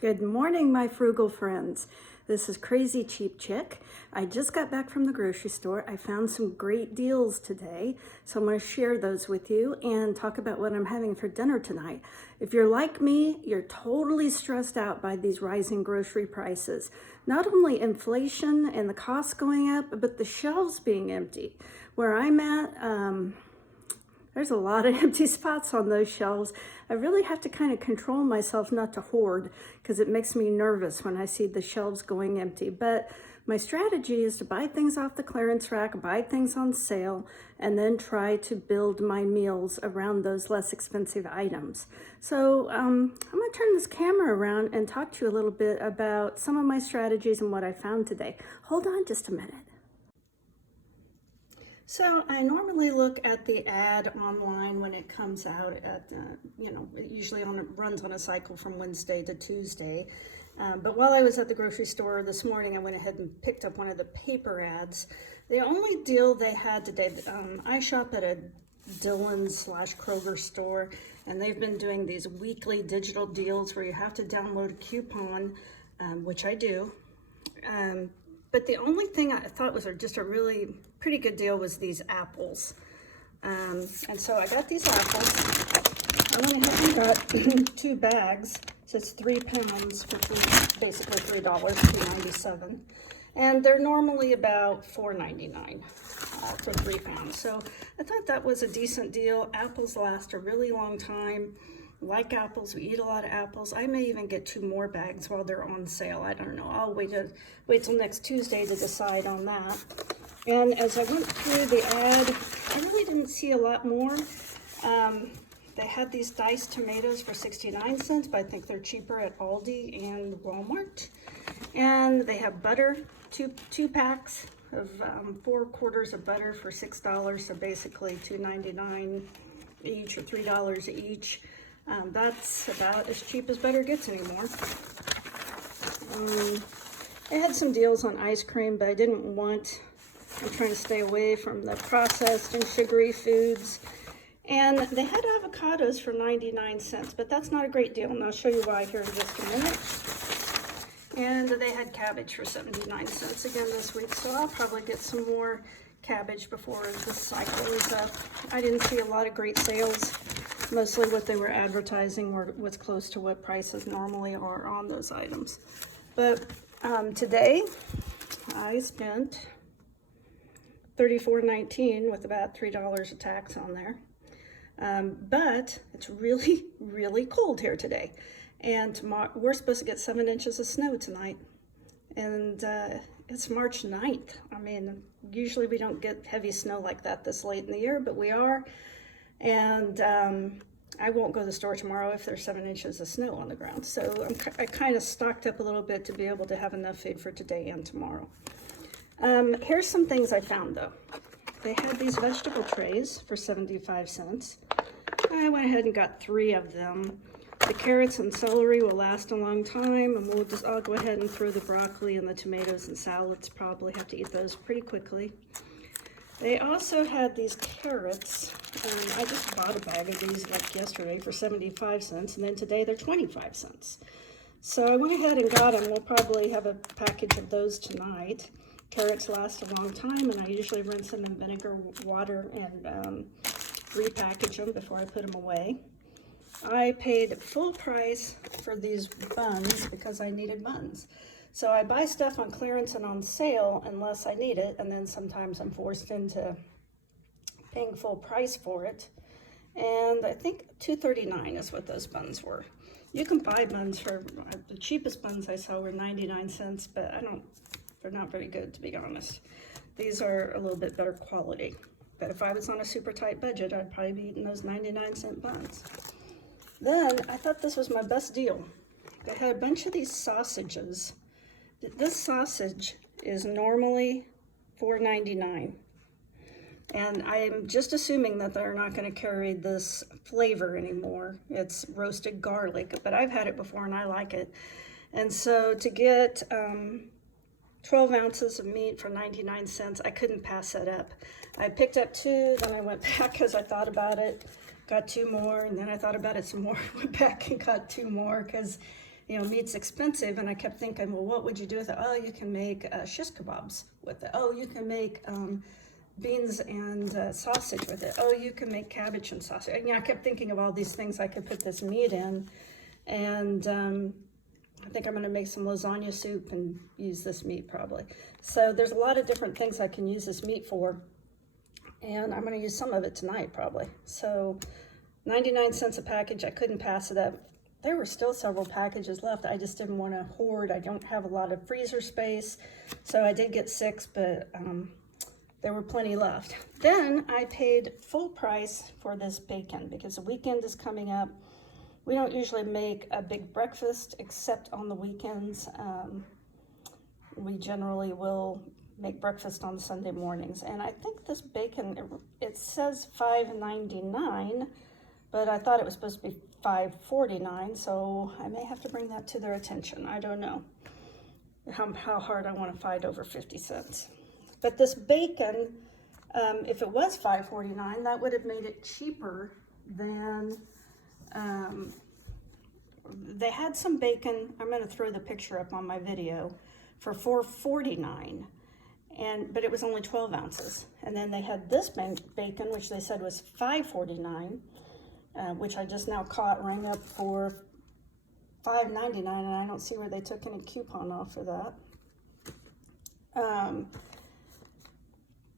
Good morning, my frugal friends. This is Crazy Cheap Chick. I just got back from the grocery store. I found some great deals today, so I'm going to share those with you and talk about what I'm having for dinner tonight. If you're like me, you're totally stressed out by these rising grocery prices. Not only inflation and the costs going up, but the shelves being empty. Where I'm at, there's a lot of empty spots on those shelves. I really have to kind of control myself not to hoard because it makes me nervous when I see the shelves going empty. But my strategy is to buy things off the clearance rack, buy things on sale, and then try to build my meals around those less expensive items. So I'm going to turn this camera around and talk to you a little bit about some of my strategies and what I found today. Hold on just a minute. So I normally look at the ad online when it comes out at, it usually runs on a cycle from Wednesday to Tuesday. But while I was at the grocery store this morning, I went ahead and picked up one of the paper ads. The only deal they had today, I shop at a Dillon/Kroger store, and they've been doing these weekly digital deals where you have to download a coupon, which I do. But the only thing I thought was just a really pretty good deal was these apples. And so I got these apples. I went ahead and got 2 bags. So it's 3 pounds for basically $3, $2.97. And they're normally about $4.99 for 3 pounds. So I thought that was a decent deal. Apples last a really long time. Like apples, we eat a lot of apples. I may even get 2 more bags while they're on sale. I don't know. I'll wait till next Tuesday to decide on that. And as I went through the ad, I really didn't see a lot more. They had these diced tomatoes for 69 cents, but I think they're cheaper at Aldi and Walmart. And they have butter, two packs of 4 quarters of butter for $6, so basically $2.99 each or $3 each. That's about as cheap as butter gets anymore. I had some deals on ice cream, but I'm trying to stay away from the processed and sugary foods. And they had avocados for 99 cents, but that's not a great deal, and I'll show you why here in just a minute. And they had cabbage for 79 cents again this week, so I'll probably get some more cabbage before the cycle is up. I didn't see a lot of great sales. Mostly what they were advertising was close to what prices normally are on those items. But today I spent $34.19 with about $3 of tax on there. But it's really, really cold here today. And we're supposed to get 7 inches of snow tonight. And it's March 9th. I mean, usually we don't get heavy snow like that this late in the year, but we are. And I won't go to the store tomorrow if there's 7 inches of snow on the ground. So I kind of stocked up a little bit to be able to have enough food for today and tomorrow. Here's some things I found though. They had these vegetable trays for 75 cents. I went ahead and got 3 of them. The carrots and celery will last a long time, and I'll go ahead and throw the broccoli and the tomatoes and salads. Probably have to eat those pretty quickly. They also had these carrots. I just bought a bag of these like yesterday for 75 cents, and then today they're 25 cents. So I went ahead and got them. We'll probably have a package of those tonight. Carrots last a long time, and I usually rinse them in vinegar, water, and repackage them before I put them away. I paid full price for these buns because I needed buns. So I buy stuff on clearance and on sale unless I need it, and then sometimes I'm forced into paying full price for it. And I think $2.39 is what those buns were. You can buy buns for, the cheapest buns I saw were 99 cents, but they're not very good, to be honest. These are a little bit better quality. But if I was on a super tight budget, I'd probably be eating those 99-cent buns. Then I thought this was my best deal. They had a bunch of these sausages. This sausage is normally $4.99. And I'm just assuming that they're not going to carry this flavor anymore. It's roasted garlic, but I've had it before and I like it. And so to get 12 ounces of meat for 99 cents, I couldn't pass that up. I picked up 2, then I went back because I thought about it, got 2 more, and then I thought about it some more, went back and got 2 more because meat's expensive, and I kept thinking, well, what would you do with it? Oh, you can make shish kebabs with it. Oh, you can make beans and sausage with it. Oh, you can make cabbage and sausage. And, I kept thinking of all these things I could put this meat in, and I think I'm going to make some lasagna soup and use this meat probably. So there's a lot of different things I can use this meat for, and I'm going to use some of it tonight probably. So 99 cents a package. I couldn't pass it up. There were still several packages left. I just didn't want to hoard. I don't have a lot of freezer space, so I did get 6, but there were plenty left. Then I paid full price for this bacon because the weekend is coming up. We don't usually make a big breakfast except on the weekends. We generally will make breakfast on Sunday mornings. And I think this bacon, it says $5.99, but I thought it was supposed to be $5.49, so I may have to bring that to their attention. I don't know how hard I want to fight over 50 cents. But this bacon, if it was $5.49, that would have made it cheaper than, they had some bacon, I'm going to throw the picture up on my video, for $4.49, but it was only 12 ounces. And then they had this bacon, which they said was $5.49, which I just now caught, rang up for $5.99, and I don't see where they took any coupon off for that.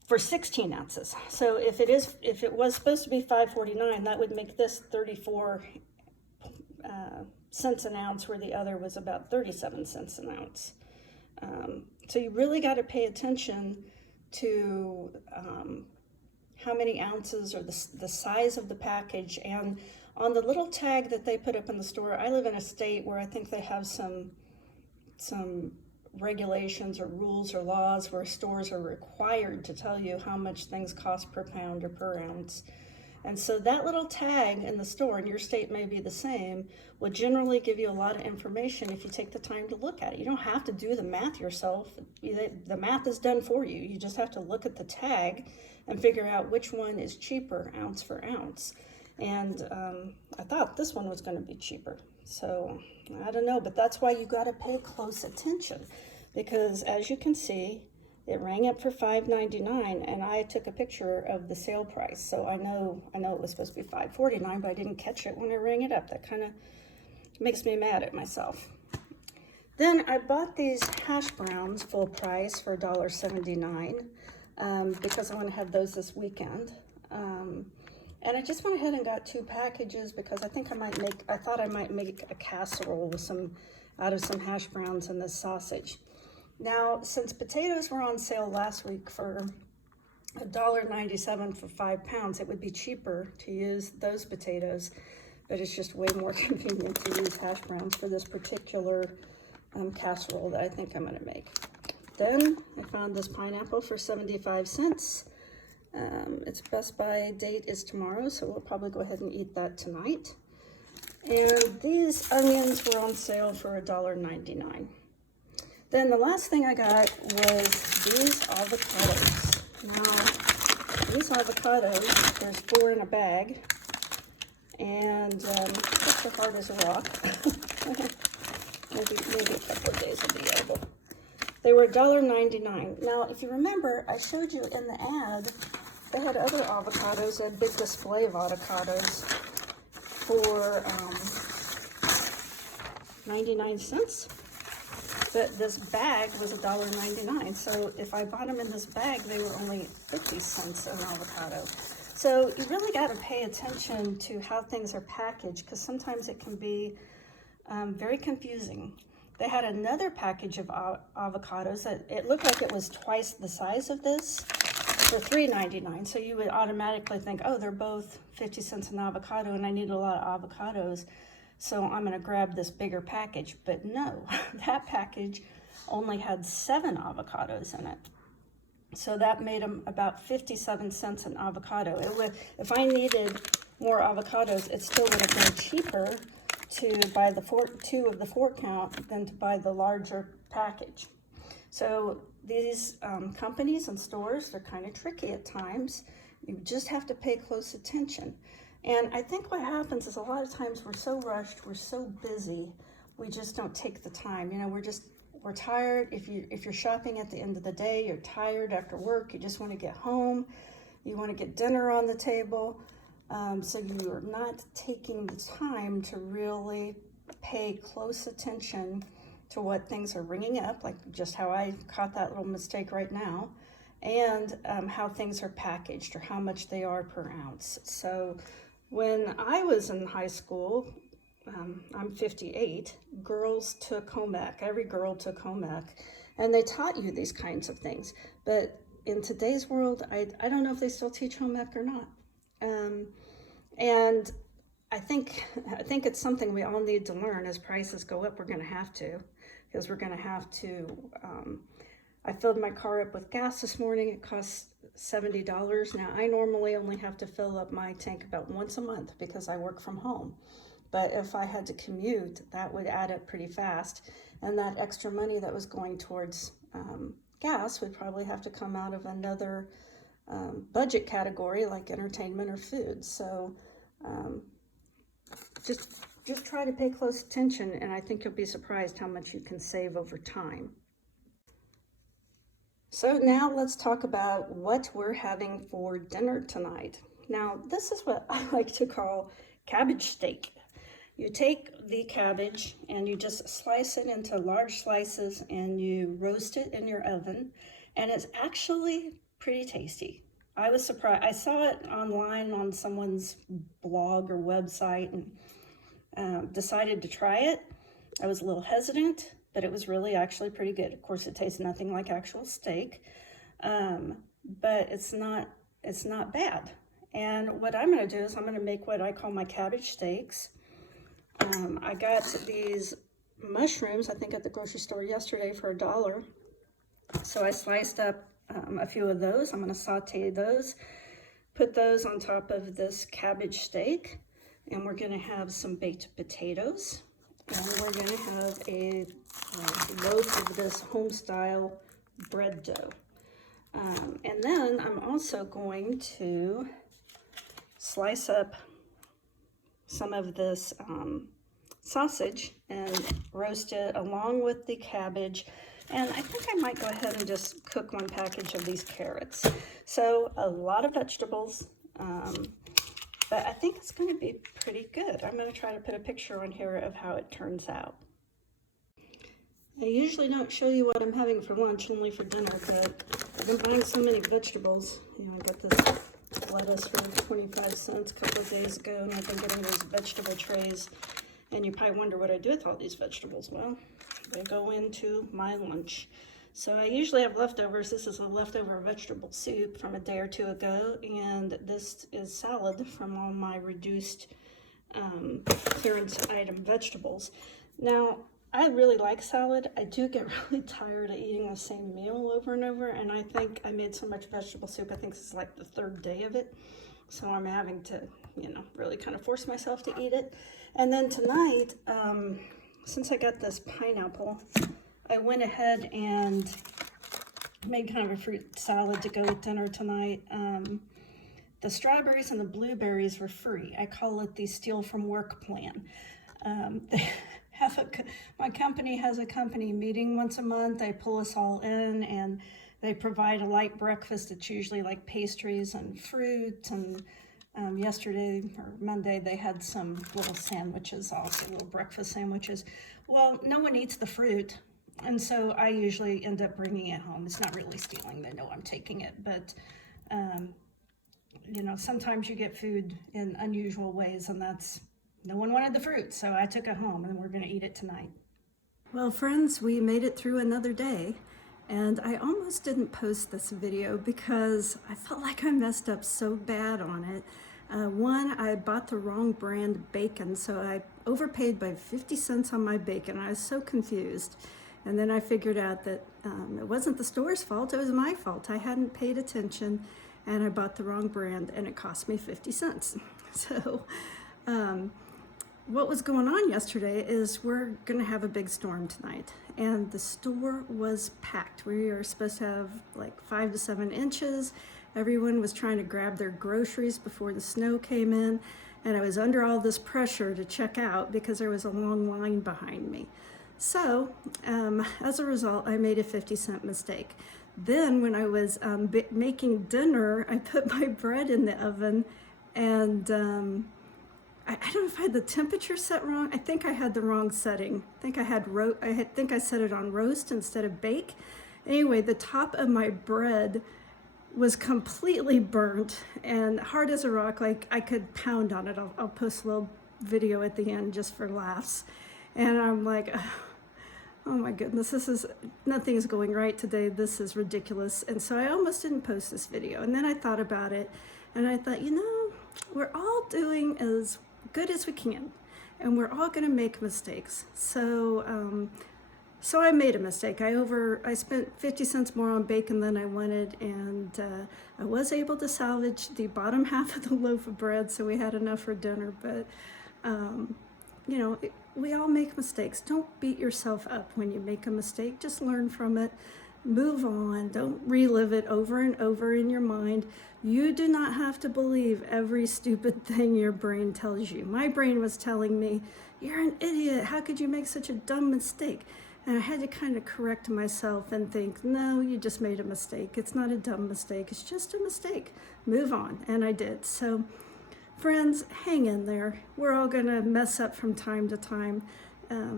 For 16 ounces. So if it was supposed to be $5.49, that would make this 34 cents an ounce, where the other was about 37 cents an ounce. So you really got to pay attention to how many ounces or the size of the package. And on the little tag that they put up in the store, I live in a state where I think they have some regulations or rules or laws where stores are required to tell you how much things cost per pound or per ounce. And so that little tag in the store, and your state may be the same, will generally give you a lot of information if you take the time to look at it. You don't have to do the math yourself. The math is done for you. You just have to look at the tag and figure out which one is cheaper ounce for ounce. And I thought this one was going to be cheaper. So I don't know, but that's why you got to pay close attention, because as you can see, it rang up for $5.99, and I took a picture of the sale price, so I know it was supposed to be $5.49, but I didn't catch it when I rang it up. That kind of makes me mad at myself. Then I bought these hash browns full price for $1.79 because I want to have those this weekend. And I just went ahead and got 2 packages because I thought I might make a casserole with out of some hash browns and this sausage. Now, since potatoes were on sale last week for $1.97 for 5 pounds, it would be cheaper to use those potatoes, but it's just way more convenient to use hash browns for this particular casserole that I think I'm going to make. Then I found this pineapple for 75 cents. Its Best By date is tomorrow, so we'll probably go ahead and eat that tonight. And these onions were on sale for $1.99. Then the last thing I got was these avocados. Now, these avocados, there's 4 in a bag, and just as hard as a rock. maybe a couple of days will be able. They were $1.99. Now, if you remember, I showed you in the ad, they had other avocados, a big display of avocados for 99 cents. But this bag was $1.99. So if I bought them in this bag, they were only 50 cents an avocado. So you really got to pay attention to how things are packaged, because sometimes it can be very confusing. They had another package of avocados that it looked like it was twice the size of this for $3.99. So you would automatically think, oh, they're both 50 cents an avocado and I need a lot of avocados, so I'm going to grab this bigger package. But no, that package only had 7 avocados in it. So that made them about 57 cents an avocado. If I needed more avocados, it still would have been cheaper to buy the 2 of the 4 count than to buy the larger package. So these companies and stores, they're kind of tricky at times. You just have to pay close attention. And I think what happens is a lot of times we're so rushed, we're so busy, we just don't take the time. You know, we're tired. If you're shopping at the end of the day, you're tired after work, you just want to get home, you want to get dinner on the table. So you're not taking the time to really pay close attention to what things are ringing up, like just how I caught that little mistake right now, and how things are packaged or how much they are per ounce. So when I was in high school, I'm 58, girls took home ec. Every girl took home ec, and they taught you these kinds of things. But in today's world, I don't know if they still teach home ec or not. And I think it's something we all need to learn. As prices go up, we're going to have to, because we're going to have to. I filled my car up with gas this morning. It costs $70. Now, I normally only have to fill up my tank about once a month because I work from home. But if I had to commute, that would add up pretty fast. And that extra money that was going towards gas would probably have to come out of another budget category like entertainment or food. So just try to pay close attention, and I think you'll be surprised how much you can save over time. So now let's talk about what we're having for dinner tonight. Now, this is what I like to call cabbage steak. You take the cabbage and you just slice it into large slices and you roast it in your oven, and it's actually pretty tasty. I was surprised. I saw it online on someone's blog or website and decided to try it. I was a little hesitant, but it was really actually pretty good. Of course, it tastes nothing like actual steak, but it's not bad. And what I'm going to do is I'm going to make what I call my cabbage steaks. I got these mushrooms, I think at the grocery store yesterday for $1. So I sliced up a few of those. I'm going to saute those, put those on top of this cabbage steak, and we're going to have some baked potatoes, and we're going to have a loaf of this home-style bread dough. And then I'm also going to slice up some of this sausage and roast it along with the cabbage. And I think I might go ahead and just cook one package of these carrots. So a lot of vegetables, but I think it's going to be pretty good. I'm going to try to put a picture on here of how it turns out. I usually don't show you what I'm having for lunch, only for dinner, but I've been buying so many vegetables. You know, I got this lettuce for 25 cents a couple of days ago, and I've been getting these vegetable trays. And you probably wonder what I do with all these vegetables. Well, they go into my lunch. So I usually have leftovers. This is a leftover vegetable soup from a day or two ago, and this is salad from all my reduced clearance item vegetables. Now, I really like salad. I do get really tired of eating the same meal over and over, and I think I made so much vegetable soup, I think this is like the third day of it. So I'm having to, really kind of force myself to eat it. And then tonight, since I got this pineapple, I went ahead and made kind of a fruit salad to go with dinner tonight. The strawberries and the blueberries were free. I call it the steal from work plan. My company has a company meeting once a month. They pull us all in and they provide a light breakfast. It's usually like pastries and fruit. And yesterday or Monday, they had some little sandwiches, also little breakfast sandwiches. Well, no one eats the fruit. And so I usually end up bringing it home. It's not really stealing. They know I'm taking it. But, sometimes you get food in unusual ways, and no one wanted the fruit. So I took it home, and we're going to eat it tonight. Well, friends, we made it through another day. And I almost didn't post this video because I felt like I messed up so bad on it. One, I bought the wrong brand bacon, so I overpaid by 50 cents on my bacon. I was so confused. And then I figured out that it wasn't the store's fault, it was my fault. I hadn't paid attention, and I bought the wrong brand, and it cost me 50 cents. So what was going on yesterday is we're gonna have a big storm tonight, and the store was packed. We are supposed to have like 5 to 7 inches. Everyone was trying to grab their groceries before the snow came in, and I was under all this pressure to check out because there was a long line behind me. So as a result, I made a 50-cent mistake. Then when I was making dinner, I put my bread in the oven, and I don't know if I had the temperature set wrong. I think I had the wrong setting. I think I set it on roast instead of bake. Anyway, the top of my bread was completely burnt and hard as a rock. Like I could pound on it. I'll post a little video at the end just for laughs. And I'm like, oh my goodness, nothing is going right today. This is ridiculous. And so I almost didn't post this video. And then I thought about it, and I thought, we're all doing as good as we can, and we're all going to make mistakes. So I made a mistake. I spent 50 cents more on bacon than I wanted, and I was able to salvage the bottom half of the loaf of bread, so we had enough for dinner. But we all make mistakes. Don't beat yourself up when you make a mistake. Just learn from it. Move on. Don't relive it over and over in your mind. You do not have to believe every stupid thing your brain tells you. My brain was telling me, you're an idiot. How could you make such a dumb mistake? And I had to kind of correct myself and think, no, you just made a mistake. It's not a dumb mistake. It's just a mistake. Move on. And I did. So friends, hang in there. We're all going to mess up from time to time.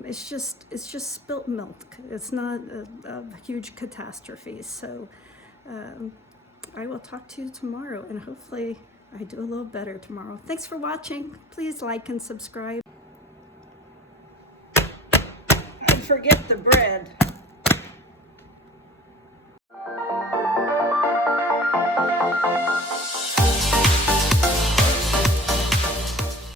It's just spilt milk. It's not a huge catastrophe. So I will talk to you tomorrow, and hopefully I do a little better tomorrow. Thanks for watching. Please like and subscribe. I forget the bread.